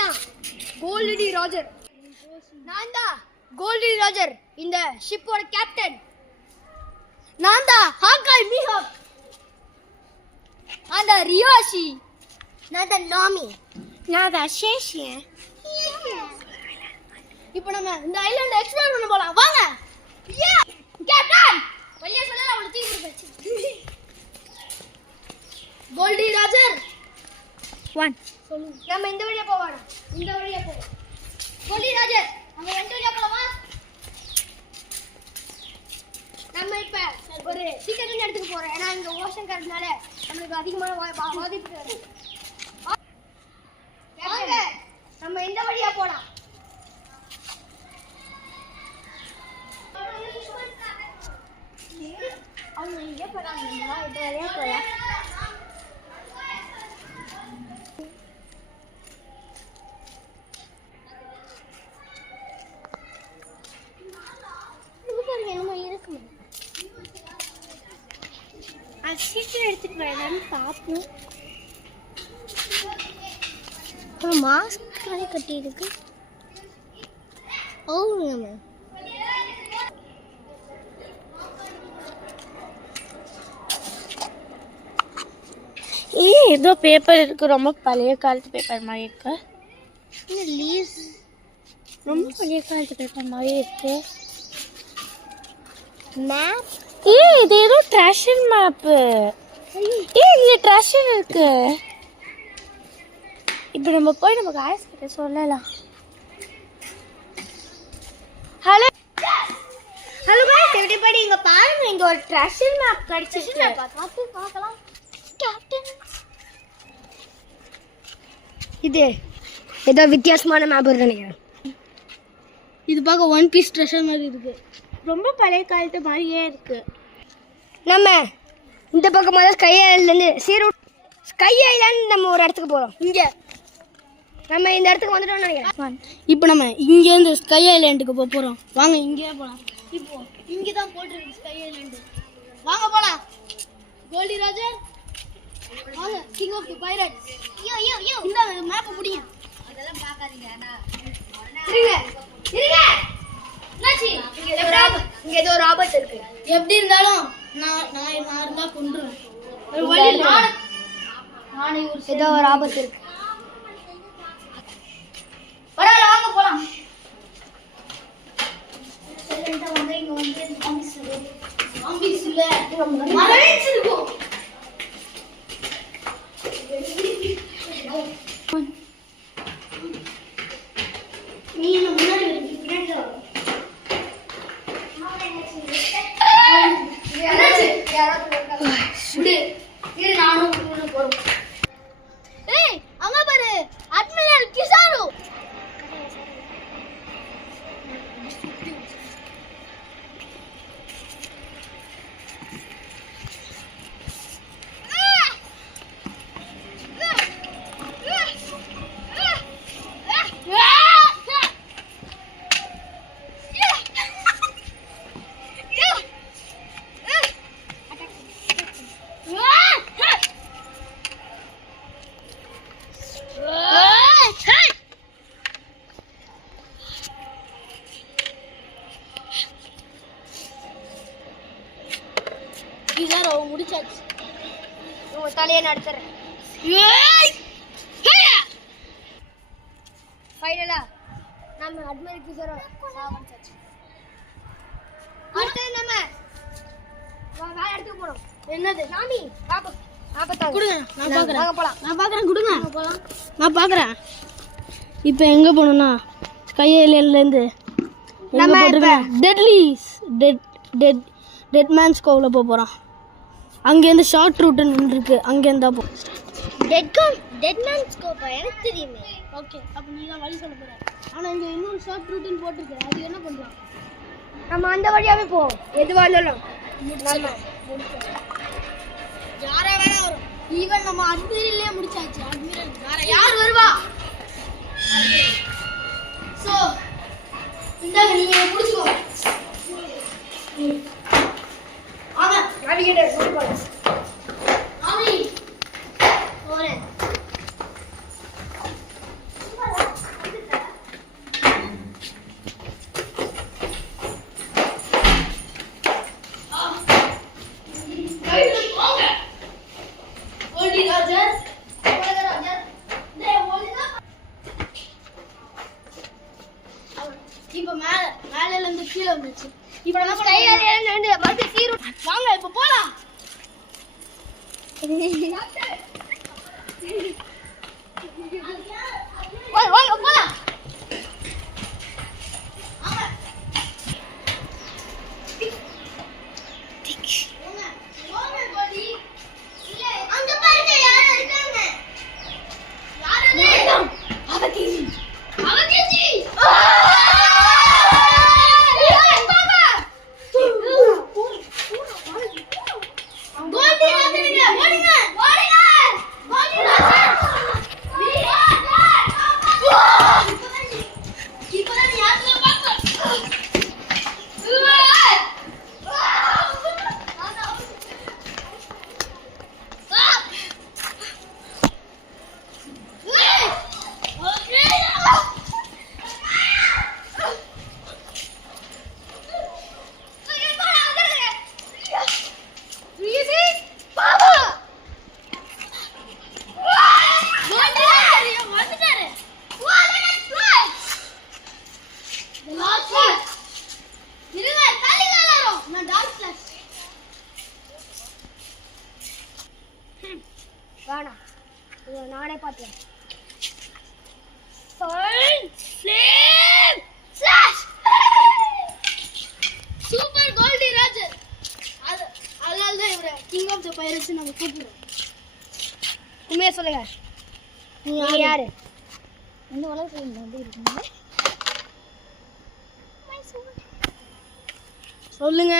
தான் கோல்டி ராஜர். நான் தான் கோல்டி ராஜர், இந்த ஷிப்போட கேப்டன். நான் தான் ஹாங்காய் மீஹாக். நான் தான் ரியோஷி. நான் தான் நாமி. நான் தான் ஷேஷியன். இப்போ நம்ம இந்த ஐலாண்ட் எக்ஸ்ப்ளோர் பண்ண போலாம். வாங்க. கேப்டன் வெளிய சொல்ல அவளை தூக்கி கொடுங்க. கோல்டி ராஜர் 1 சொல்லுங்க. நம்ம இந்த வழியா போவானா? இந்த வழியா போவோம். கோல்டி ராஜர் நம்ம ரெண்டு வழியா போலாமா? நம்ம இப்ப ஒரு சீக்கிரம் இடத்துக்கு போறோம். ஏன்னா இங்க ஓஷன் கரண்ட்னால நமக்கு அதிகமான பாதிப்பு வரும். வாங்க நம்ம இந்த வழியா போலாம். அவங்க இங்கே போறாங்க. இந்த வழியா போலாம். சீக்கிரம் எடுத்துட்டு வரலான்னு பார்ப்போம். ஒரு மாஸ்க் மாதிரி கட்டியிருக்கு. ஓ ஏதோ பேப்பர் இருக்கு. ரொம்ப பழைய காலத்து பேப்பர் மாதிரி இருக்கு. லீஸ் ரொம்ப பழைய காலத்து பேப்பர் மாதிரி இருக்கு. மேப். இது ஏதோ ட்ரெஷர் மேப்பு. இங்க ட்ரெஷர் இருக்கு. இப்போ நம்ம போய் நம்ம காய்ஸ் கிட்ட சொல்லலாம். ஹலோ ஹலோ गाइस, everybody இங்க பாருங்க. இங்க ஒரு ட்ரெஷர் மேப் கிடைச்சிருக்கு. பார்த்து பார்க்கலாம். கேப்டன் இது ஏதோ வித்தியாசமான மேப் இருக்கு நினைக்கிறேன். இது பார்க்க ஒன் பீஸ் ட்ரெஷர் மாதிரி இருக்கு. ரொம்ப பழைய காலத்து மாதிரியே இருக்கு. நம்ம இந்த பக்கம் முதல்ல ஸ்கை ஐலாண்ட் நம்ம ஒரு இடத்துக்கு போகிறோம். இங்கே நம்ம இந்த இடத்துக்கு வந்துட்டோம்னு நினைக்கிறேன். இப்போ நம்ம இங்கேருந்து ஸ்கை ஐலாண்டுக்கு போகிறோம். வாங்க இங்கேயே போகலாம். இப்போ இங்கே தான் போட்டுருக்கு ஸ்கை ஐலாண்டு. வாங்க போகலாம். கோல்டி ராஜர் வாங்க. King of the pirates. யோ இந்த மேப்பை பிடிங்க. அதெல்லாம் பார்க்காதீங்க. இருங்க என்னாச்சு? இங்க ஏதோ ஒரு ஆபத்து இருக்கு. எப்படி இருந்தாலும் நான் இருந்தா கொண்டுருவேன். ஒரு வழி நானே ஏதோ ஒரு ஆபத்து இருக்கு. பரவாயில்ல வாங்க போலாம். செல்லண்டா வந்து இங்க வந்து ஆம்பிஸ் இல்ல மரவேச்சு இருக்கும். நீ முன்னாடி பின்னாடி வா. நானும் போறோம். ஏய் அங்க பாரு, அட்மிரல் கிசாரு. முடிச்சாச்சு. உங்க தலையை நடத்துறேன். ஃபைனலா நம்ம அட்மிரல் கிசாரோ சாவடிச்சாச்சு. அடுத்து நம்ம வேற இடத்துக்கு போறோம். என்னது நாமி ஆபத்தாங்க. கொடுங்க நான் பார்க்கறேன். வாங்க போலாம். நான் பார்க்கறேன். கொடுங்க போலாம். நான் பார்க்கறேன். இப்போ எங்க போணும்னா ஸ்கை ஐலாண்ட்ல இருந்து நம்ம டெட் மேன்ஸ் கோவ்ல போறோம். அங்க இருந்து ஷார்ட் ரூட்னு இருக்கு. அங்க இருந்தா போ. டெட் மேன்ஸ் கோவ் எனக்கு தெரியுமே. ஓகே, அப்ப நீ தான் வழி சொல்ல போற. ஆனா இங்க இன்னொரு ஷார்ட் ரூட்னு போட்டுருக்கு. அது என்ன பண்றோம்? நம்ம அந்த வழியாவே போவோம். எதுவா இருந்தாலும் நம்ம யாரா வேற வரும். ஈவன் நம்ம அட்மிரல்லே முடிச்சாச்சு. அட்மிரல் வேற யார் வருவா? சோ இந்த நீங்க புடிச்சுக்கோ. ஆமா நாவிகேட்டர் சூப்பர். ஆமி போறேன். இப்போ மேல இருந்து கீழே வந்துச்சு. இப்போ நம்ம ஸ்கை ஏலியன் மறுபடியும் சீரு. வாங்க இப்போ போலாம். வாங்க போலாம். அங்க பாருங்க யாரோ இருக்காங்க. யாரது? அவகிஜி. கோல்டி ராஜனுங்க ஓடுங்க. கோல்டி ராஜன். இப்பதான் யாருல பாக்க. வேணாம், இதை நானே பார்த்துக்கிறேன். சூப்பர் கோல்டி ராஜர். அதனால தான் இவரை கிங் ஆஃப் த பைரட்ஸ் நம்ம கூப்பிடுறோம். உண்மையா சொல்லுங்க, நீங்க யாரு? இந்த உலகத்துல வந்து இருக்கீங்க சொல்லுங்க.